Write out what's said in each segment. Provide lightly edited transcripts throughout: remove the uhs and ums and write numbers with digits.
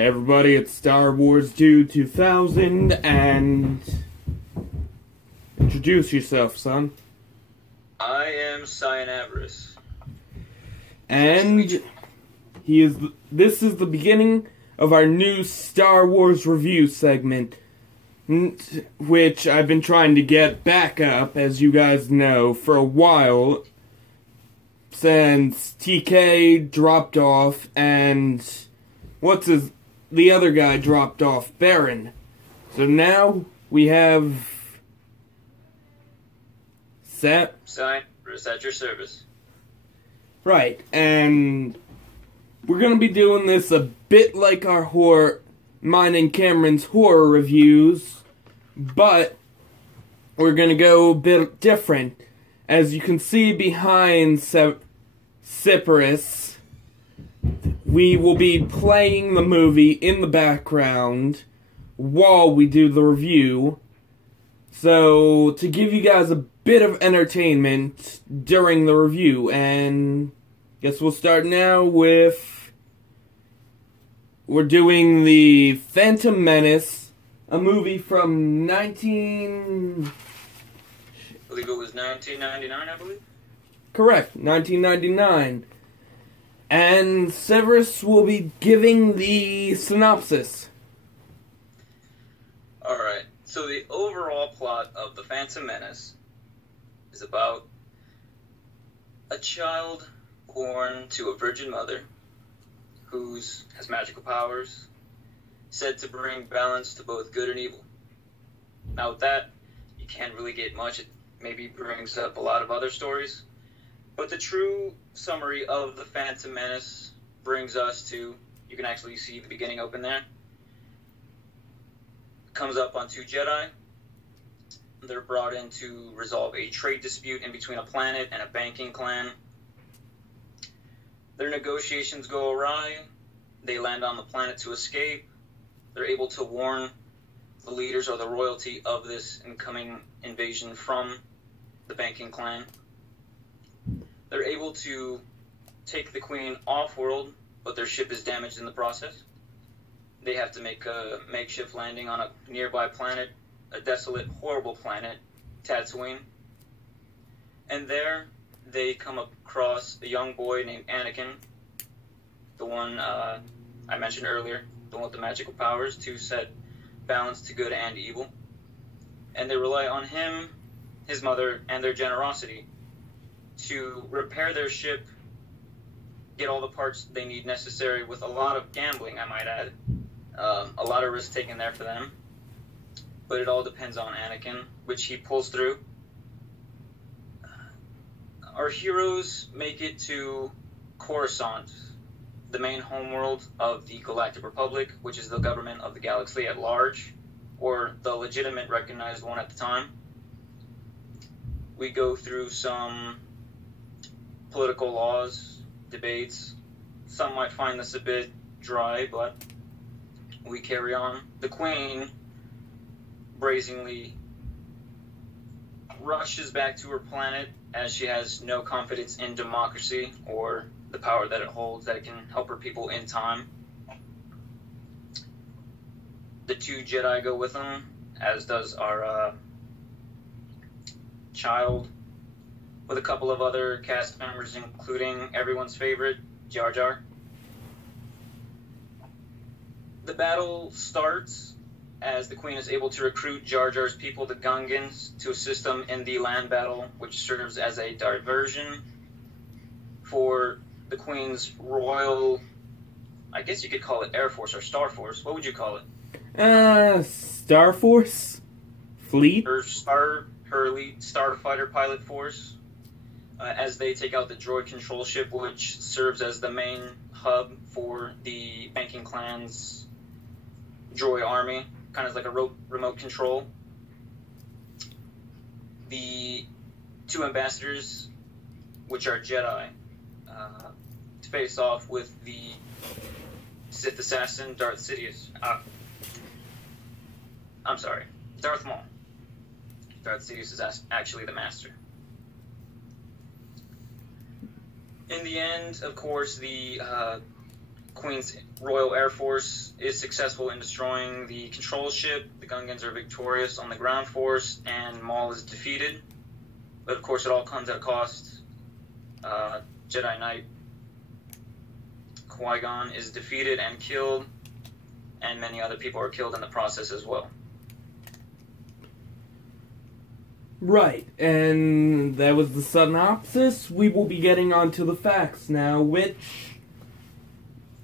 Hey everybody, it's Star Wars Dude 2000, and introduce yourself, son. I am Cyanavris. And this is the beginning of our new Star Wars review segment, which I've been trying to get back up, as you guys know, for a while, since TK dropped off, and the other guy dropped off, Baron. So now we have Cyanavris at your service. Right, and we're gonna be doing this a bit like our mine and Cameron's horror reviews, but we're gonna go a bit different. As you can see behind Cyprus, we will be playing the movie in the background while we do the review. So, to give you guys a bit of entertainment during the review, and guess we'll start now with... We're doing The Phantom Menace, a movie from I believe it was 1999, I believe? Correct, 1999. And Severus will be giving the synopsis. Alright, so the overall plot of The Phantom Menace is about a child born to a virgin mother who has magical powers, said to bring balance to both good and evil. Now with that, you can't really get much. It maybe brings up a lot of other stories. But the true summary of The Phantom Menace brings us to, you can actually see the beginning open there. Comes up on two Jedi. They're brought in to resolve a trade dispute in between a planet and a banking clan. Their negotiations go awry. They land on the planet to escape. They're able to warn the leaders or the royalty of this incoming invasion from the banking clan. They're able to take the queen off-world, but their ship is damaged in the process. They have to make a makeshift landing on a nearby planet, a desolate, horrible planet, Tatooine. And there, they come across a young boy named Anakin, the one I mentioned earlier, the one with the magical powers to set balance to good and evil. And they rely on him, his mother, and their generosity to repair their ship, get all the parts they need necessary with a lot of gambling, I might add. A lot of risk taken there for them. But it all depends on Anakin, which he pulls through. Our heroes make it to Coruscant, the main homeworld of the Galactic Republic, which is the government of the galaxy at large, or the legitimate recognized one at the time. We go through some political laws, debates. Some might find this a bit dry, but we carry on. The Queen brazenly rushes back to her planet as she has no confidence in democracy or the power that it holds, that it can help her people in time. The two Jedi go with them, as does our child, with a couple of other cast members, including everyone's favorite, Jar Jar. The battle starts as the Queen is able to recruit Jar Jar's people, the Gungans, to assist them in the land battle, which serves as a diversion for the Queen's royal, I guess you could call it Air Force or Star Force. What would you call it? Star Force? Fleet? Her elite starfighter pilot force. As they take out the droid control ship, which serves as the main hub for the banking clan's droid army, kind of like a remote control. The two ambassadors, which are Jedi, face off with the Sith assassin Darth Sidious. I'm sorry, Darth Maul. Darth Sidious is actually the master. In the end, of course, the Queen's Royal Air Force is successful in destroying the control ship. The Gungans are victorious on the ground force, and Maul is defeated. But of course, it all comes at a cost. Jedi Knight Qui-Gon is defeated and killed, and many other people are killed in the process as well. Right, and that was the synopsis. We will be getting on to the facts now, which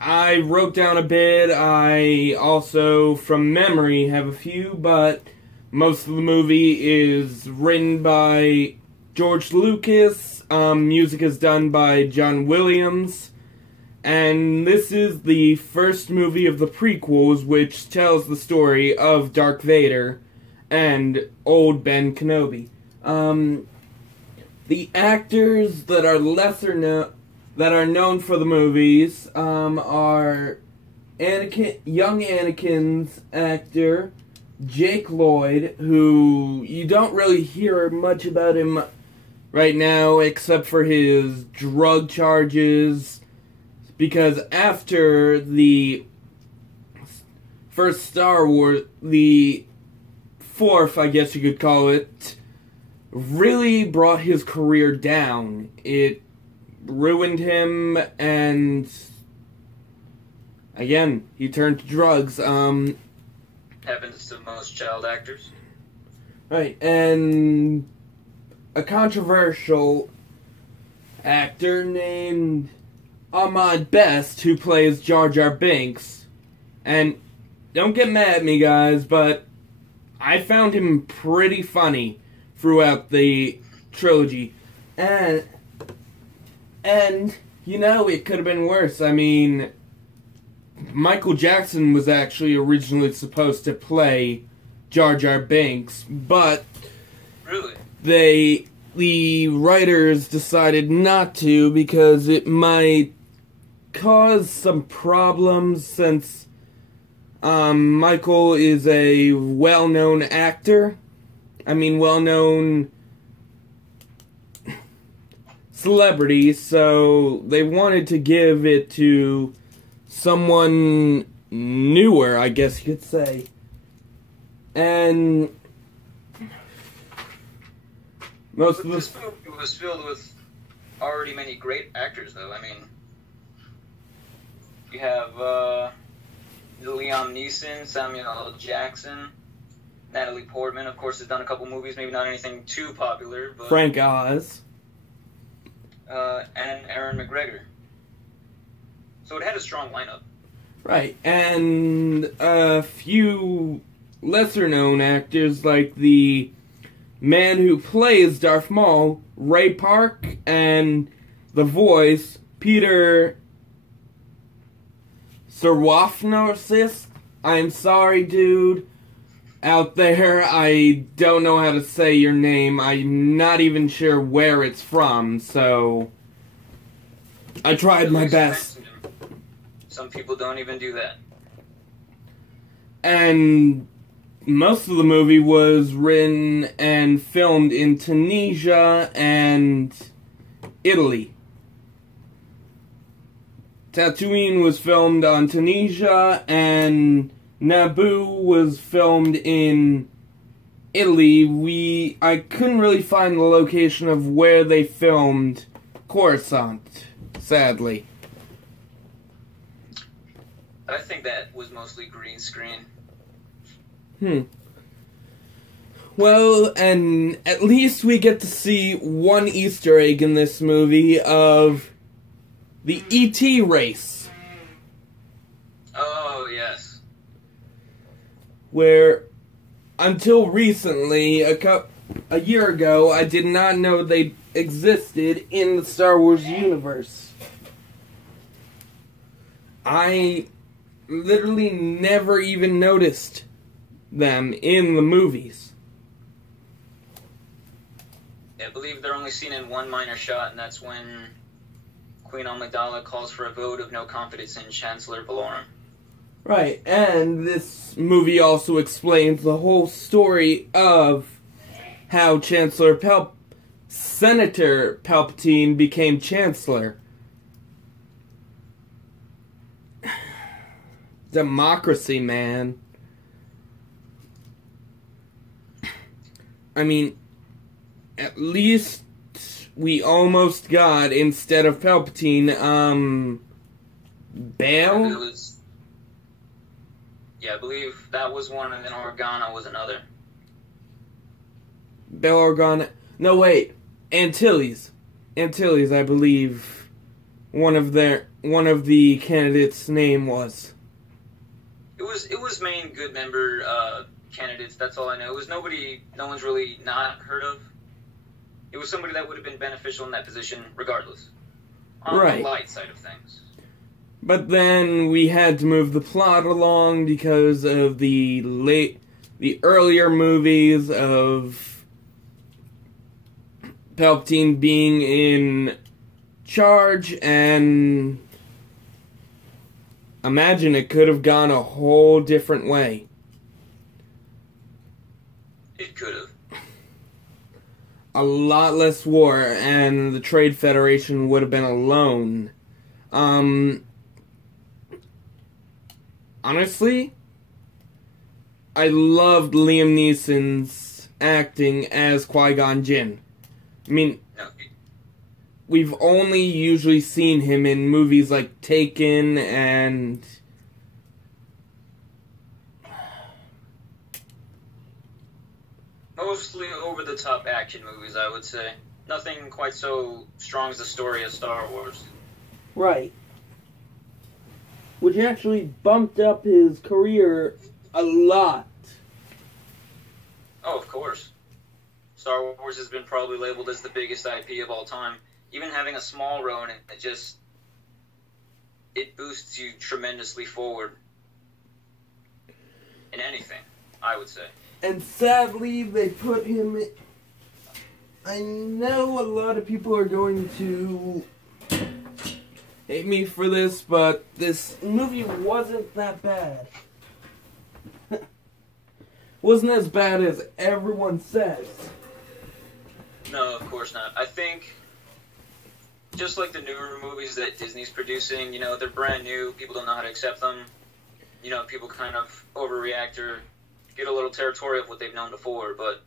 I wrote down a bit. I also, from memory, have a few, but most of the movie is written by George Lucas. Music is done by John Williams. And this is the first movie of the prequels, which tells the story of Darth Vader and old Ben Kenobi. The actors that are that are known for the movies are young Anakin's actor Jake Lloyd, who you don't really hear much about him right now, except for his drug charges. Because after the first Star Wars, the fourth, I guess you could call it, really brought his career down. It ruined him, and again, he turned to drugs. Happens to most child actors. Right, and a controversial actor named Ahmad Best, who plays Jar Jar Binks. And don't get mad at me, guys, but I found him pretty funny throughout the trilogy. And you know, it could have been worse. I mean, Michael Jackson was actually originally supposed to play Jar Jar Binks, but really, the writers decided not to because it might cause some problems, since Michael is a well-known actor. I mean, well-known celebrity, so they wanted to give it to someone newer, I guess you could say. And most of this movie was filled with already many great actors, though. I mean, you have Liam Neeson, Samuel L. Jackson, Natalie Portman, of course, has done a couple movies, maybe not anything too popular, but Frank Oz. And Aaron McGregor. So it had a strong lineup. Right, and a few lesser-known actors like the man who plays Darth Maul, Ray Park, and the voice, Peter Serafinowicz. I'm sorry, dude. Out there, I don't know how to say your name. I'm not even sure where it's from, so I tried my best. Some people don't even do that. And most of the movie was written and filmed in Tunisia and Italy. Tatooine was filmed on Tunisia, and Naboo was filmed in Italy. I couldn't really find the location of where they filmed Coruscant, sadly. I think that was mostly green screen. Well, and at least we get to see one Easter egg in this movie of the E.T. race. Oh, yes. Where, until recently, a year ago, I did not know they existed in the Star Wars universe. I literally never even noticed them in the movies. I believe they're only seen in one minor shot, and that's when Queen Amidala calls for a vote of no confidence in Chancellor Valorum. Right, and this movie also explains the whole story of how Senator Palpatine became Chancellor. Democracy, man. I mean, at least we almost got, instead of Palpatine, Bail? I believe that was one, and then Organa was another. Bail Organa. No, wait. Antilles. Antilles, I believe one of the candidates' name was. It was main good member candidates. That's all I know. It was no one's really not heard of. It was somebody that would have been beneficial in that position regardless. On the light side of things. But then we had to move the plot along because of the earlier movies of Palpatine being in charge, and imagine it could have gone a whole different way. It could have. A lot less war, and the Trade Federation would have been alone. Honestly, I loved Liam Neeson's acting as Qui-Gon Jinn. I mean, we've only usually seen him in movies like Taken and mostly over-the-top action movies, I would say. Nothing quite so strong as the story of Star Wars. Right. Which actually bumped up his career a lot. Oh, of course. Star Wars has been probably labeled as the biggest IP of all time. Even having a small role in it, it boosts you tremendously forward. In anything, I would say. And sadly, they put him in... I know a lot of people are going to hate me for this, but this movie wasn't that bad. Wasn't as bad as everyone says. No, of course not. I think, just like the newer movies that Disney's producing, they're brand new, people don't know how to accept them. People kind of overreact or get a little territorial of what they've known before, but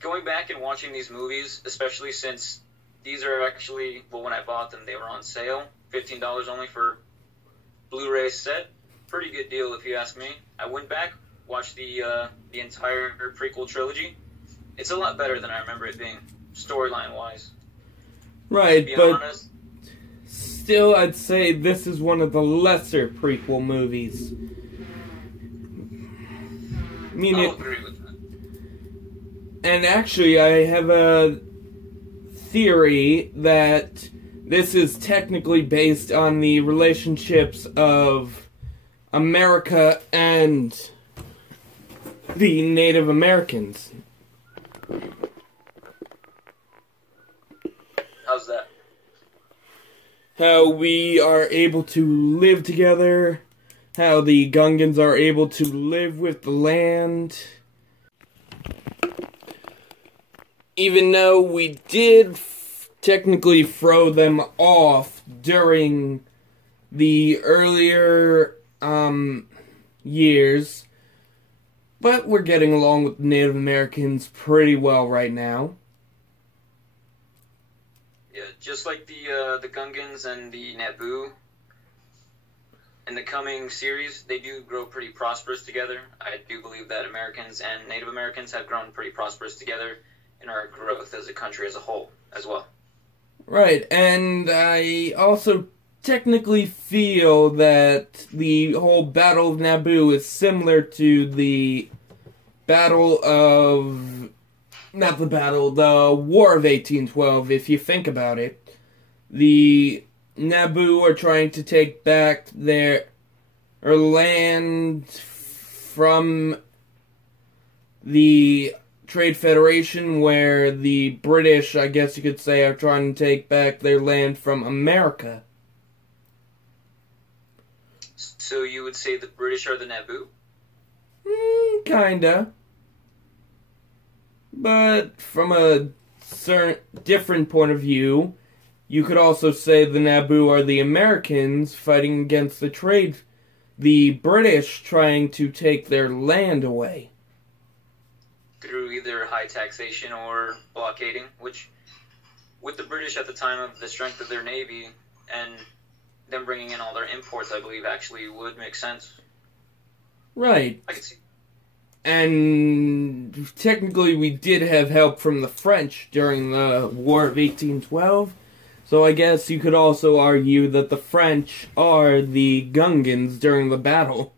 going back and watching these movies, especially since these are actually, when I bought them, they were on sale, $15 only for Blu-ray set. Pretty good deal if you ask me. I went back, watched the entire prequel trilogy. It's a lot better than I remember it being, storyline-wise. Right, but honest, still I'd say this is one of the lesser prequel movies. I'll agree with that. And actually, I have a theory that this is technically based on the relationships of America and the Native Americans. How's that? How we are able to live together, how the Gungans are able to live with the land. Even though we did technically throw them off during the earlier years, but we're getting along with Native Americans pretty well right now. Yeah, just like the Gungans and the Naboo, in the coming series, they do grow pretty prosperous together. I do believe that Americans and Native Americans have grown pretty prosperous together in our growth as a country as a whole, as well. Right, and I also technically feel that the whole Battle of Naboo is similar to the the War of 1812, if you think about it. The Naboo are trying to take back their land from the Trade Federation, where the British, I guess you could say, are trying to take back their land from America. So you would say the British are the Naboo? Kinda. But from a certain different point of view, you could also say the Naboo are the Americans fighting against the Trade the British trying to take their land away. Through either high taxation or blockading, which, with the British at the time of the strength of their navy and them bringing in all their imports, I believe actually would make sense. Right. I can see. And technically we did have help from the French during the War of 1812, so I guess you could also argue that the French are the Gungans during the battle.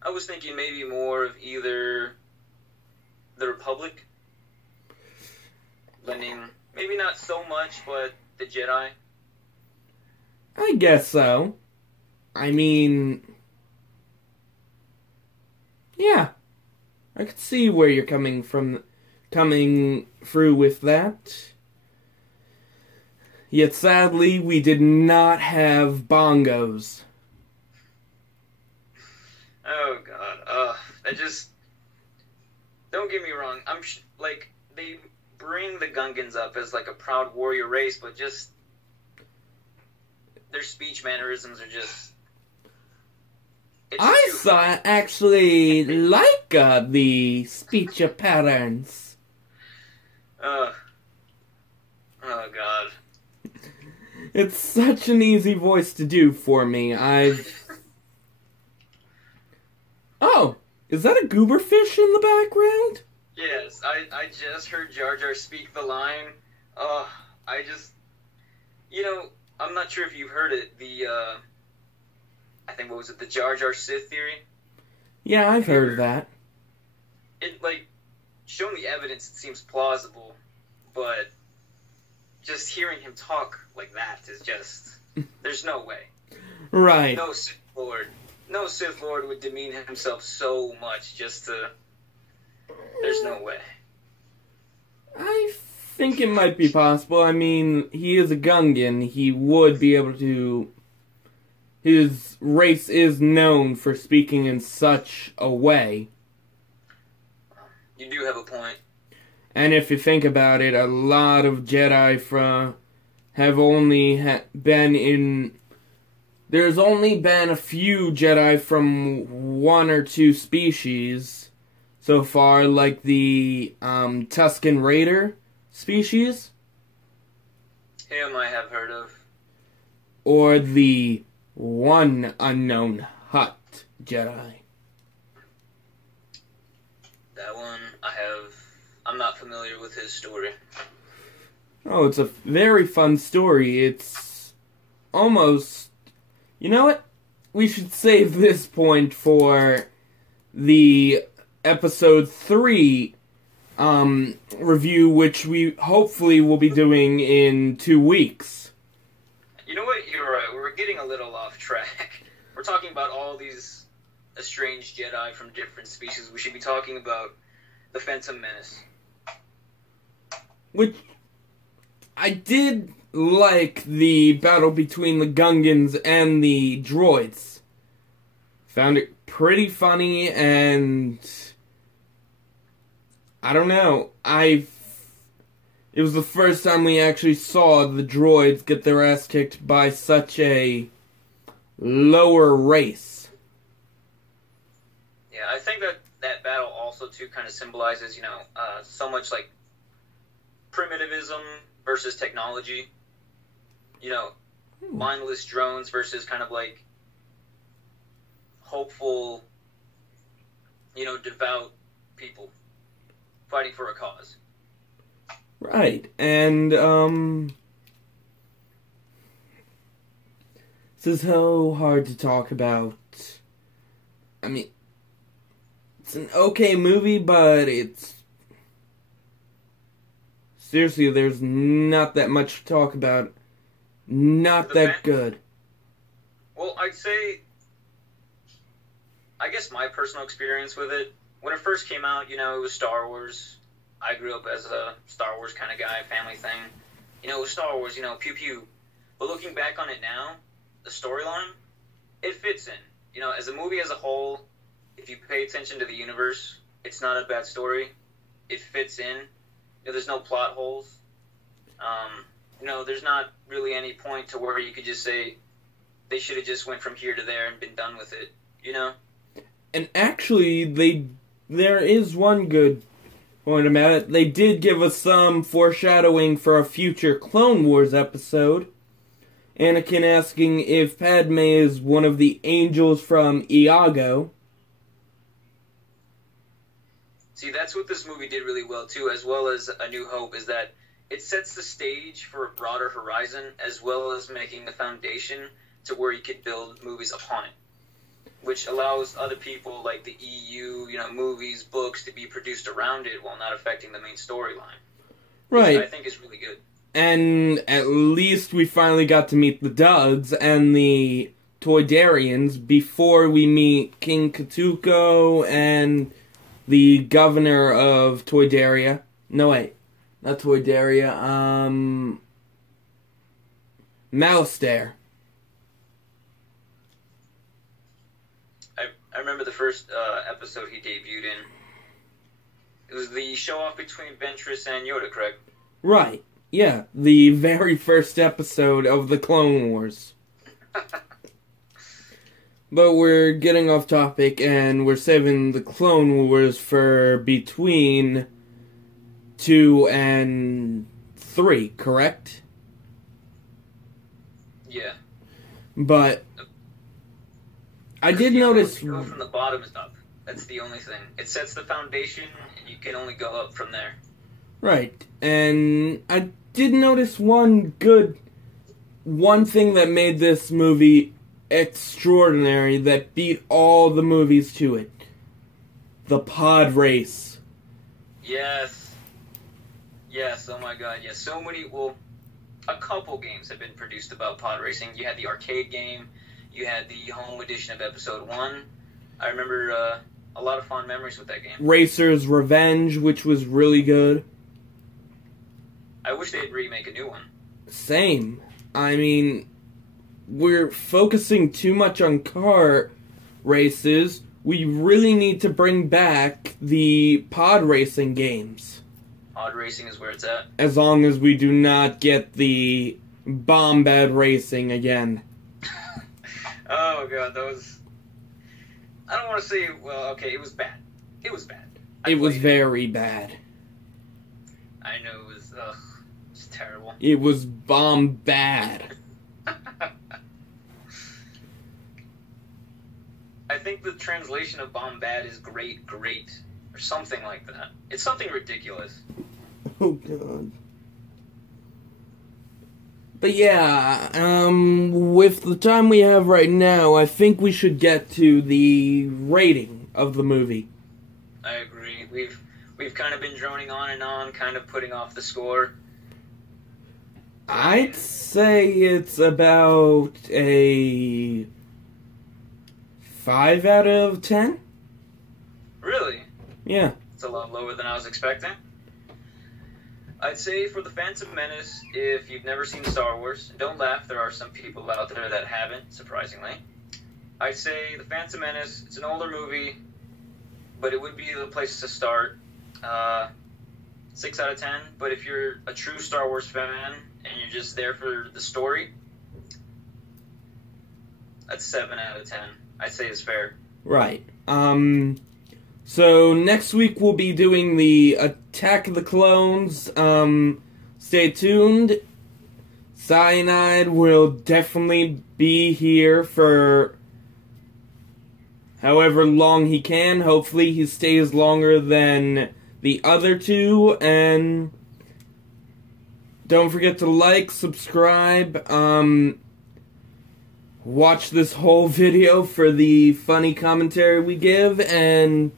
I was thinking maybe more of either the Republic, lending, maybe not so much, but the Jedi. I guess so. I mean, yeah, I could see where you're coming through with that. Yet sadly, we did not have bongos. Oh God, I just, don't get me wrong. Like, they bring the Gungans up as like a proud warrior race, but just their speech mannerisms are just. I actually like the speech patterns. Oh God. It's such an easy voice to do for me. Oh, is that a gooberfish in the background? Yes, I just heard Jar Jar speak the line. I just, I'm not sure if you've heard it. I think, what was it, the Jar Jar Sith theory? Yeah, I've heard of that. It, shown the evidence, it seems plausible, but just hearing him talk like that is just, there's no way. Right. No Sith Lord would demean himself so much just to, there's no way. I think it might be possible. I mean, he is a Gungan. He would be able to. His race is known for speaking in such a way. You do have a point. And if you think about it, a lot of Jedi have only been in. There's only been a few Jedi from one or two species so far, like the Tusken Raider species. Him I have heard of. Or the one unknown Hutt Jedi. That one I'm not familiar with his story. Oh, it's a very fun story. It's almost... You know what? We should save this point for the episode 3 review, which we hopefully will be doing in 2 weeks. You know what? You're right. We're getting a little off track. We're talking about all these estranged Jedi from different species. We should be talking about the Phantom Menace. Which I did like the battle between the Gungans and the droids. Found it pretty funny, and I don't know. It was the first time we actually saw the droids get their ass kicked by such a lower race. Yeah, I think that battle also too kind of symbolizes, so much like primitivism versus technology. Mindless drones versus kind of like hopeful, devout people fighting for a cause. Right, and, this is so hard to talk about. I mean, it's an okay movie, but it's... Seriously, there's not that much to talk about. Not that good. Well, I'd say, I guess my personal experience with it, when it first came out, it was Star Wars. I grew up as a Star Wars kind of guy, family thing. It was Star Wars, pew pew. But looking back on it now, the storyline, it fits in. As a movie as a whole, if you pay attention to the universe, it's not a bad story. It fits in. There's no plot holes. There's not really any point to where you could just say, they should have just went from here to there and been done with it, you know? And actually, there is one good point about it. They did give us some foreshadowing for a future Clone Wars episode. Anakin asking if Padme is one of the angels from Iago. See, that's what this movie did really well, too, as well as A New Hope, is that it sets the stage for a broader horizon, as well as making the foundation to where you could build movies upon it, which allows other people, like the EU, movies, books, to be produced around it while not affecting the main storyline. Right. Which I think is really good. And at least we finally got to meet the Dugs and the Toydarians before we meet King Katuko and the governor of Toydaria. No, wait. Not Toydaria. Malastare. I remember the first episode he debuted in. It was the show-off between Ventress and Yoda, correct? Right. Yeah, the very first episode of the Clone Wars. But we're getting off topic, and we're saving the Clone Wars for between 2 and 3, correct? Yeah. But I did notice... You go from the bottom up. That's the only thing. It sets the foundation, and you can only go up from there. Right. And I did notice one thing that made this movie extraordinary, that beat all the movies to it. The pod race. Yes. Yes, oh my god, yes. So many, a couple games have been produced about pod racing. You had the arcade game, you had the home edition of Episode 1. I remember a lot of fond memories with that game. Racer's Revenge, which was really good. I wish they'd remake a new one. Same. I mean, we're focusing too much on car races. We really need to bring back the pod racing games. Pod racing is where it's at. As long as we do not get the bomb bed racing again. Oh god, that was... I don't want to say, well, okay, it was bad. It was bad. It was very bad. I know, it was, it's terrible. It was bomb bad. I think the translation of bomb bad is great, or something like that. It's something ridiculous. Oh god. But yeah, with the time we have right now, I think we should get to the rating of the movie. I agree. We've kind of been droning on and on, kind of putting off the score. I'd say it's about a 5 out of 10. Really? Yeah. It's a lot lower than I was expecting. I'd say for The Phantom Menace, if you've never seen Star Wars, and don't laugh, there are some people out there that haven't, surprisingly. I'd say The Phantom Menace, it's an older movie, but it would be the place to start. 6 out of 10, but if you're a true Star Wars fan, and you're just there for the story, that's 7 out of 10. I'd say it's fair. Right. So next week we'll be doing the Attack of the Clones. Stay tuned. Cyanide will definitely be here for however long he can. Hopefully he stays longer than the other two. And don't forget to like, subscribe, watch this whole video for the funny commentary we give, and